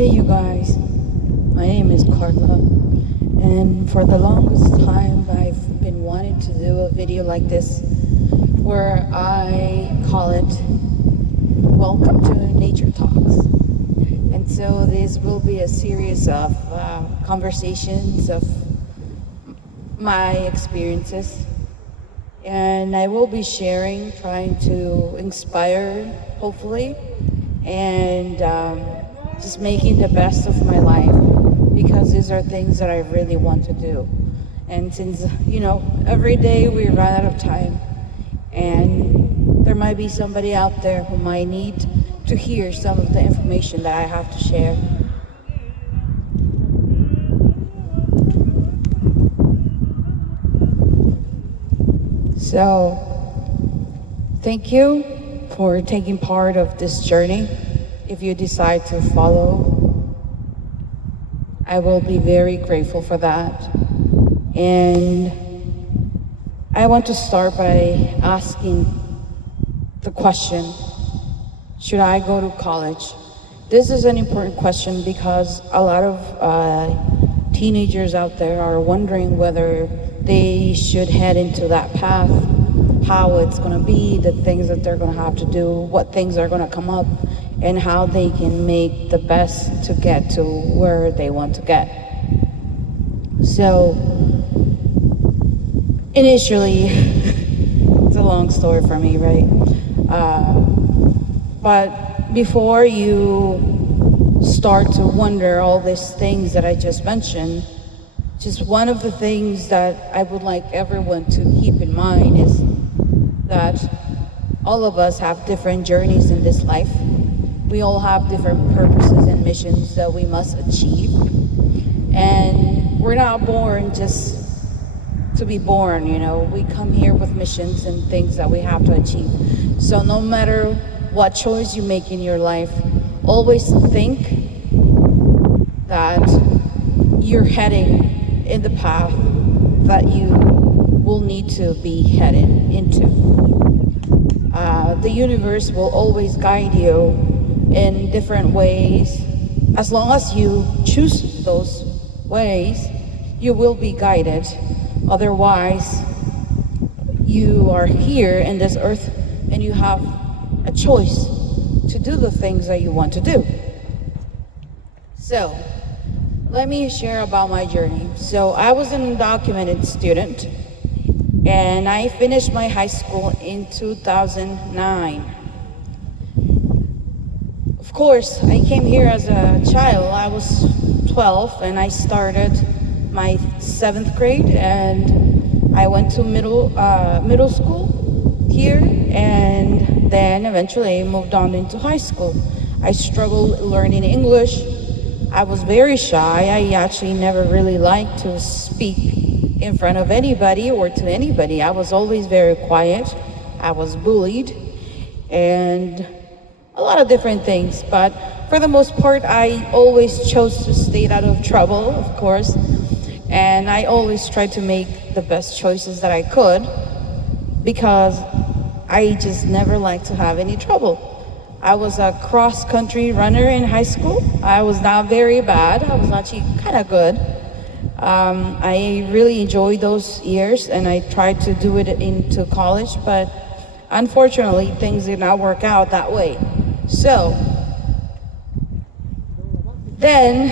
Hey you guys, my name is Carla, and for the longest time I've been wanting to do a video like this where I call it Welcome to Nature Talks. And so this will be a series of conversations of my experiences, and I will be sharing, trying to inspire, hopefully, and just making the best of my life, because these are things that I really want to do. And since, every day we run out of time, and there might be somebody out there who might need to hear some of the information that I have to share. So, thank you for taking part of this journey. If you decide to follow, I will be very grateful for that. And I want to start by asking the question, should I go to college? This is an important question because a lot of teenagers out there are wondering whether they should head into that path, how it's going to be, the things that they're going to have to do, what things are going to come up, and how they can make the best to get to where they want to get. So, initially, it's a long story for me, right? But before you start to wonder all these things that I just mentioned, just one of the things that I would like everyone to keep in mind is that all of us have different journeys in this life. We all have different purposes and missions that we must achieve. And we're not born just to be born, We come here with missions and things that we have to achieve. So no matter what choice you make in your life, always think that you're heading in the path that you will need to be headed into. The universe will always guide you in different ways. As long as you choose those ways, you will be guided. Otherwise, you are here in this earth and you have a choice to do the things that you want to do. So, let me share about my journey. So, I was an undocumented student, and I finished my high school in 2009. Of course, I came here as a child. I was 12 and I started my 7th grade, and I went to middle school here, and then eventually moved on into high school. I struggled learning English. I was very shy. I actually never really liked to speak in front of anybody or to anybody. I was always very quiet. I was bullied and a lot of different things, but for the most part, I always chose to stay out of trouble, of course, and I always tried to make the best choices that I could because I just never liked to have any trouble. I was a cross-country runner in high school. I was not very bad. I was actually kind of good. I really enjoyed those years, and I tried to do it into college, but unfortunately, things did not work out that way. So, then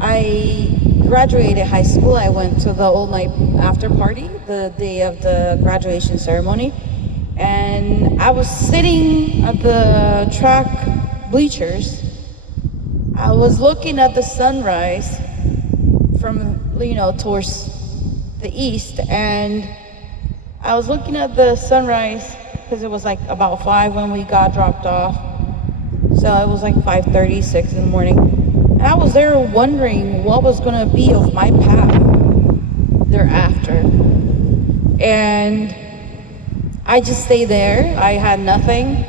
I graduated high school. I went to the all-night after party, the day of the graduation ceremony, and I was sitting at the track bleachers. I was looking at the sunrise from, towards the east, and I was looking at the sunrise because it was like about 5 when we got dropped off. So it was like 5:36 in the morning. And I was there wondering what was going to be of my path thereafter. And I just stayed there. I had nothing.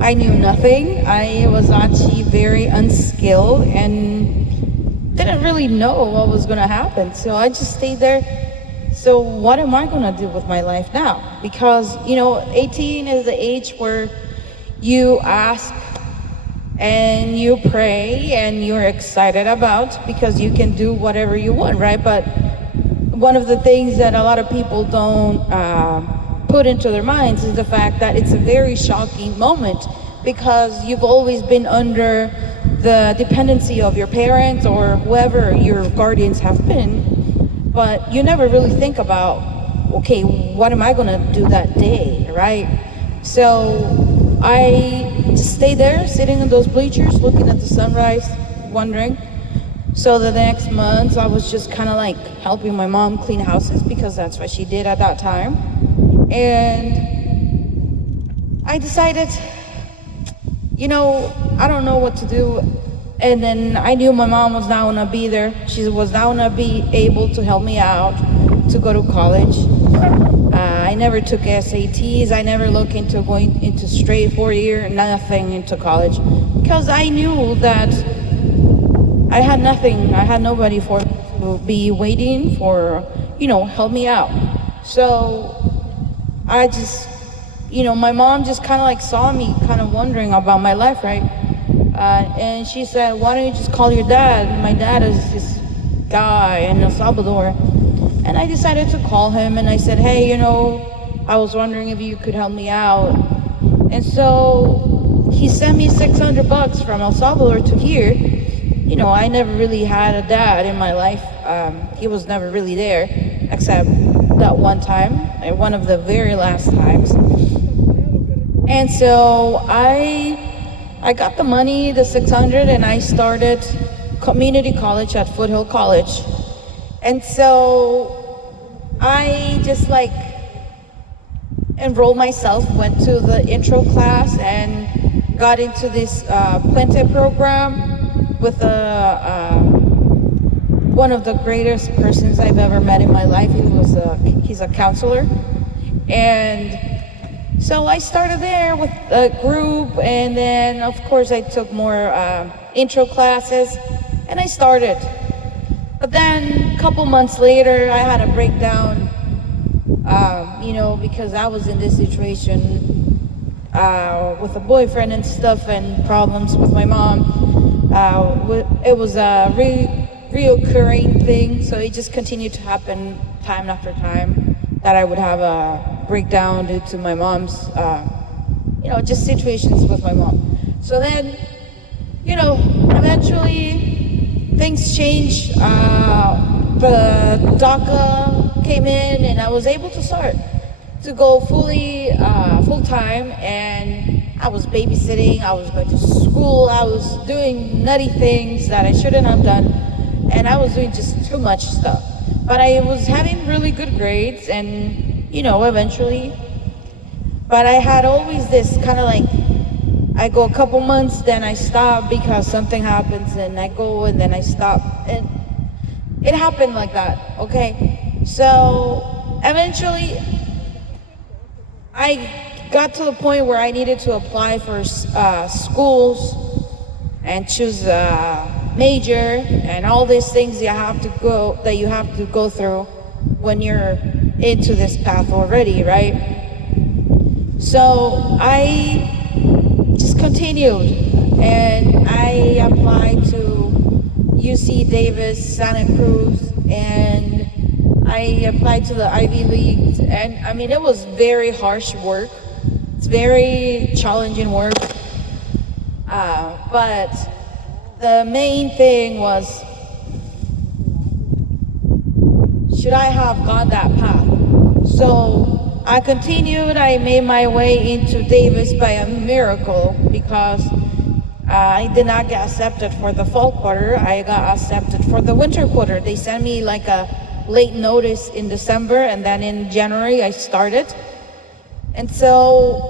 I knew nothing. I was actually very unskilled and didn't really know what was going to happen. So I just stayed there. So what am I going to do with my life now? Because, 18 is the age where you ask and you pray and you're excited about, because you can do whatever you want, right? But one of the things that a lot of people don't put into their minds is the fact that it's a very shocking moment, because you've always been under the dependency of your parents or whoever your guardians have been, but you never really think about, okay, what am I gonna do that day, right? So I just stayed there sitting in those bleachers looking at the sunrise, wondering. So the next month I was just kind of like helping my mom clean houses, because that's what she did at that time. And I decided, I don't know what to do. And then I knew my mom was not gonna be there. She was not gonna be able to help me out to go to college. I never took SATs. I never looked into going into straight 4-year, nothing into college, because I knew that I had nothing. I had nobody for to be waiting for, help me out. So I just, my mom just kind of like saw me kind of wondering about my life, right? And she said, why don't you just call your dad? My dad is this guy in El Salvador. And I decided to call him, and I said, hey, I was wondering if you could help me out. And so he sent me $600 from El Salvador to here. I never really had a dad in my life. He was never really there, except that one time, and one of the very last times. And so I got the money, the 600, and I started community college at Foothill College. And so I just enrolled myself, went to the intro class, and got into this Puente program with one of the greatest persons I've ever met in my life. He's a counselor. And so I started there with a group, and then of course I took more intro classes, and I started. But then a couple months later, I had a breakdown, because I was in this situation with a boyfriend and stuff, and problems with my mom. It was a reoccurring thing, so it just continued to happen time after time, that I would have a breakdown due to my mom's, just situations with my mom. So then, eventually things changed. The DACA came in, and I was able to start to go full-time, and I was babysitting, I was going to school, I was doing nutty things that I shouldn't have done, and I was doing just too much stuff. But I was having really good grades, and eventually, but I had always this kind of I go a couple months, then I stop because something happens, and I go, and then I stop, and it happened like that, okay? So eventually, I got to the point where I needed to apply for schools and choose a major and all these things you have to go through when you're into this path already, right? So I just continued, and I applied to UC Davis, Santa Cruz, and I applied to the Ivy League, and it was very harsh work. It's very challenging work, but the main thing was, should I have gone that path? So I continued. I made my way into Davis by a miracle, because I did not get accepted for the fall quarter. I got accepted for the winter quarter. They sent me a late notice in December, and then in January I started. And so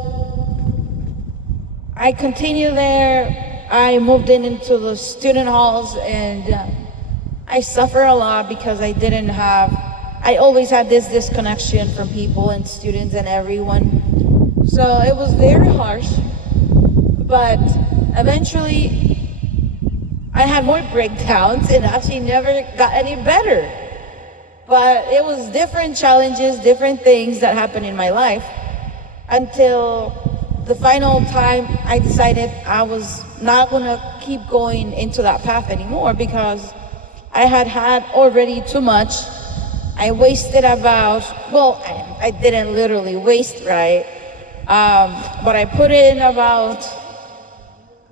I continued there. I moved into the student halls, and I suffer a lot because I always had this disconnection from people and students and everyone. So it was very harsh, but eventually I had more breakdowns and actually never got any better. But it was different challenges, different things that happened in my life, until the final time I decided I was not gonna keep going into that path anymore because I had already too much. I wasted about, well, I didn't literally waste, right? But I put in about,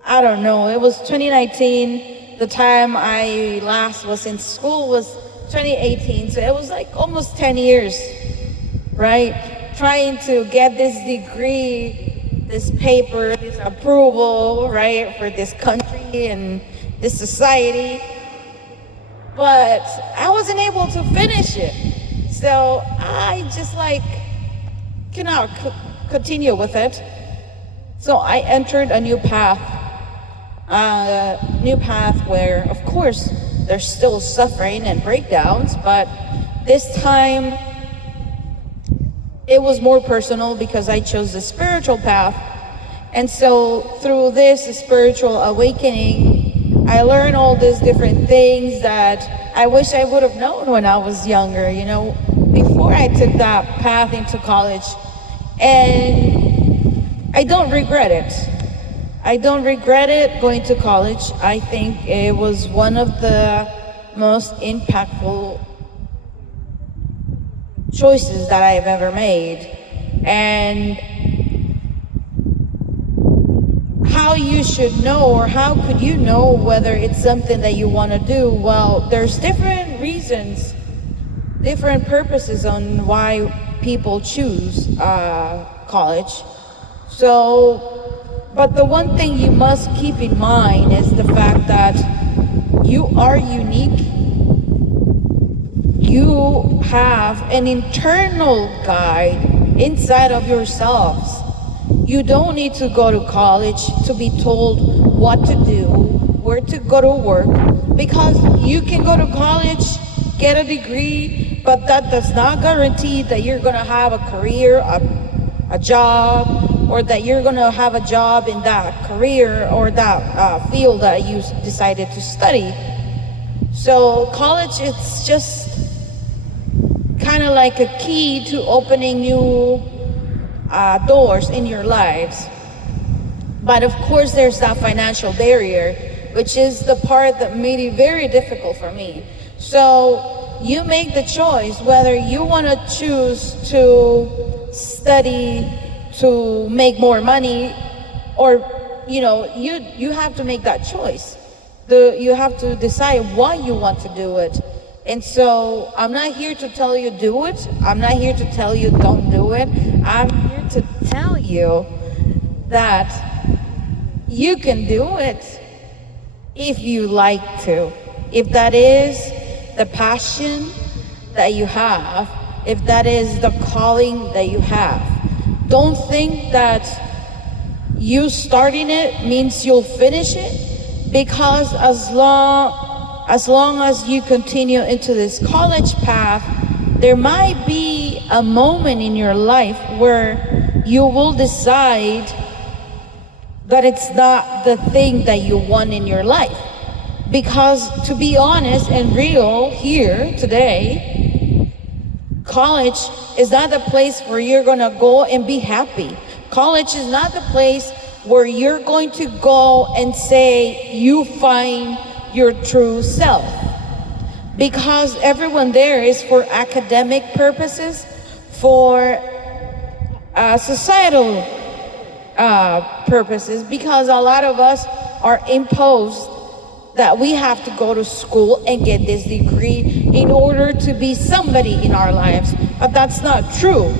I don't know, it was 2019. The time I last was in school was 2018. So it was like almost 10 years, right? Trying to get this degree, this paper, this approval, right, for this country and this society. But I wasn't able to finish it. So I just like cannot continue with it. So I entered a new path where, of course, there's still suffering and breakdowns, but this time it was more personal because I chose the spiritual path. And so through this spiritual awakening, I learned all these different things that I wish I would have known when I was younger, you know, before I took that path into college. And I don't regret it. I don't regret it going to college. I think it was one of the most impactful choices that I've ever made. And how you should know, or how could you know whether it's something that you want to do? Well, there's different reasons, different purposes on why people choose college. So, but the one thing you must keep in mind is the fact that you are unique. You have an internal guide inside of yourselves. You don't need to go to college to be told what to do, where to go to work, because you can go to college, get a degree, but that does not guarantee that you're going to have a career, a job, or that you're going to have a job in that career or that field that you decided to study. So college, it's just kind of like a key to opening new doors in your lives. But of course, there's that financial barrier, which is the part that made it very difficult for me. So you make the choice whether you want to choose to study to make more money, or you have to make that choice. You have to decide why you want to do it. And so I'm not here to tell you do it. I'm not here to tell you don't do it. I'm here to tell you that you can do it if you like to. If that is the passion that you have, if that is the calling that you have. Don't think that you starting it means you'll finish it, because as long as you continue into this college path, there might be a moment in your life where you will decide that it's not the thing that you want in your life. Because to be honest and real here today, college is not the place where you're gonna go and be happy. College is not the place where you're going to go and say you find your true self. Because everyone there is for academic purposes, for societal purposes, because a lot of us are imposed that we have to go to school and get this degree in order to be somebody in our lives. But that's not true,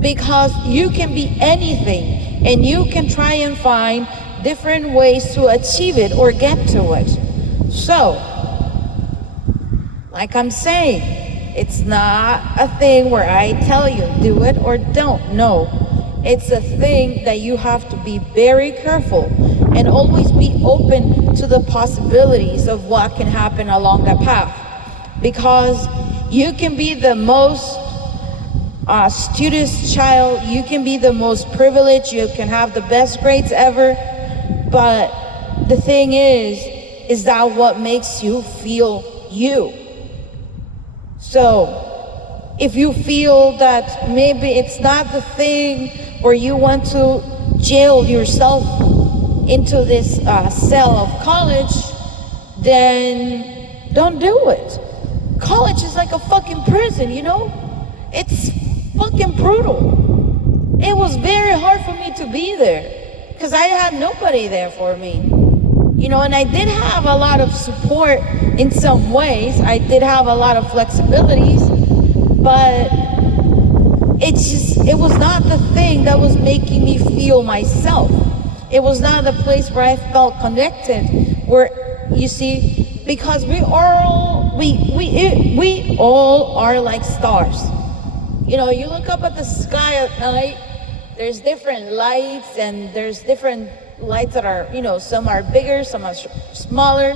because you can be anything and you can try and find different ways to achieve it or get to it. So, like I'm saying, it's not a thing where I tell you do it or don't. No, it's a thing that you have to be very careful and always be open to the possibilities of what can happen along that path. Because you can be the most studious child, you can be the most privileged, you can have the best grades ever, but the thing is that what makes you feel you? So if you feel that maybe it's not the thing where you want to jail yourself into this cell of college, then don't do it. College is like a fucking prison, you know? It's fucking brutal. It was very hard for me to be there because I had nobody there for me. You know, and I did have a lot of support in some ways. I did have a lot of flexibilities, but it was not the thing that was making me feel myself. It was not the place where I felt connected, where, you see, because we all are like stars. You know, you look up at the sky at night, there's different lights, and there's different lights that are, you know, some are bigger, some are smaller,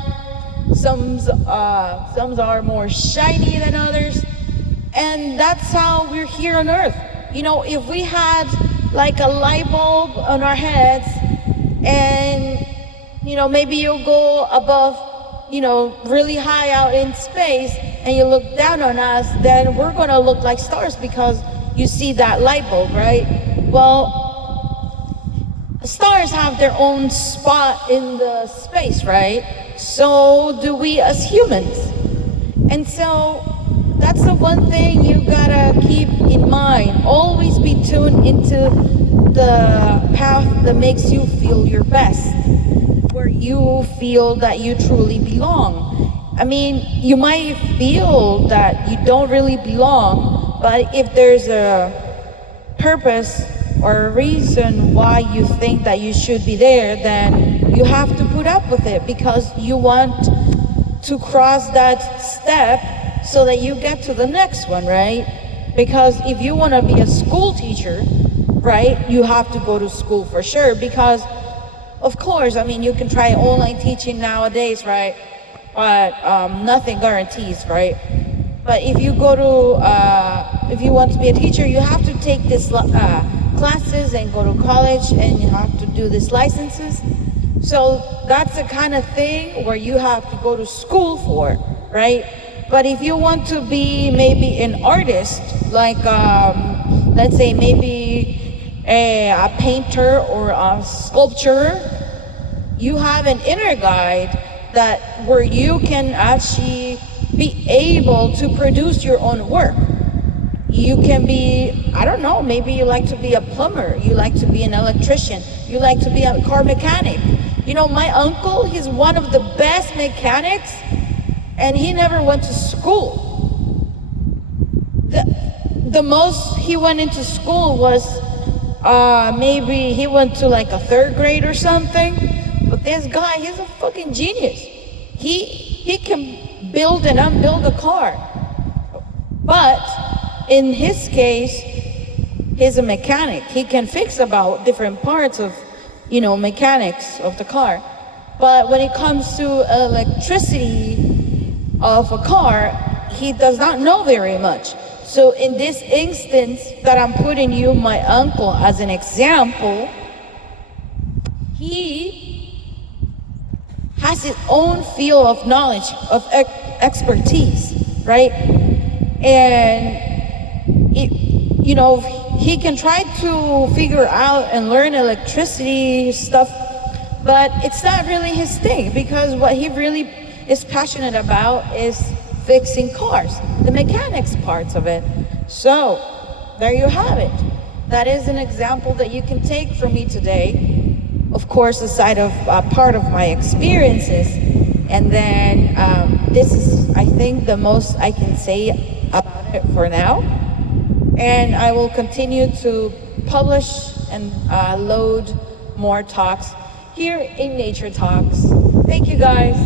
some are more shiny than others, and that's how we're here on Earth. You know, if we had like a light bulb on our heads, and you know, maybe you go above, you know, really high out in space, and you look down on us, then we're gonna look like stars because you see that light bulb, right? Well, stars have their own spot in the space, right? So do we as humans. And so that's the one thing you gotta keep in mind. Always be tuned into the path that makes you feel your best, where you feel that you truly belong. I mean, you might feel that you don't really belong, but if there's a purpose or a reason why you think that you should be there, then you have to put up with it because you want to cross that step so that you get to the next one, right? Because if you want to be a school teacher, right, you have to go to school for sure, because of course, I mean, you can try online teaching nowadays, right? But nothing guarantees, right? But if you go to, if you want to be a teacher, you have to take this classes and go to college, and you have to do these licenses. So that's the kind of thing where you have to go to school for, right? But if you want to be maybe an artist, like let's say maybe a painter or a sculptor, you have an inner guide that where you can actually be able to produce your own work. You can be, I don't know, maybe you like to be a plumber, you like to be an electrician, you like to be a car mechanic. You know, my uncle, he's one of the best mechanics, and he never went to school. The most he went into school was maybe he went to like a 3rd grade or something. But this guy, he's a fucking genius. He can build and unbuild a car. But in his case, he's a mechanic. He can fix about different parts of, you know, mechanics of the car. But when it comes to electricity of a car, he does not know very much. So in this instance that I'm putting you, my uncle, as an example, he has his own field of knowledge, of expertise, right? And you know, he can try to figure out and learn electricity stuff, but it's not really his thing, because what he really is passionate about is fixing cars, the mechanics parts of it. So there you have it. That is an example that you can take from me today. Of course, aside of part of my experiences, and then this is, I think, the most I can say about it for now. And I will continue to publish and load more talks here in Nature Talks. Thank you, guys.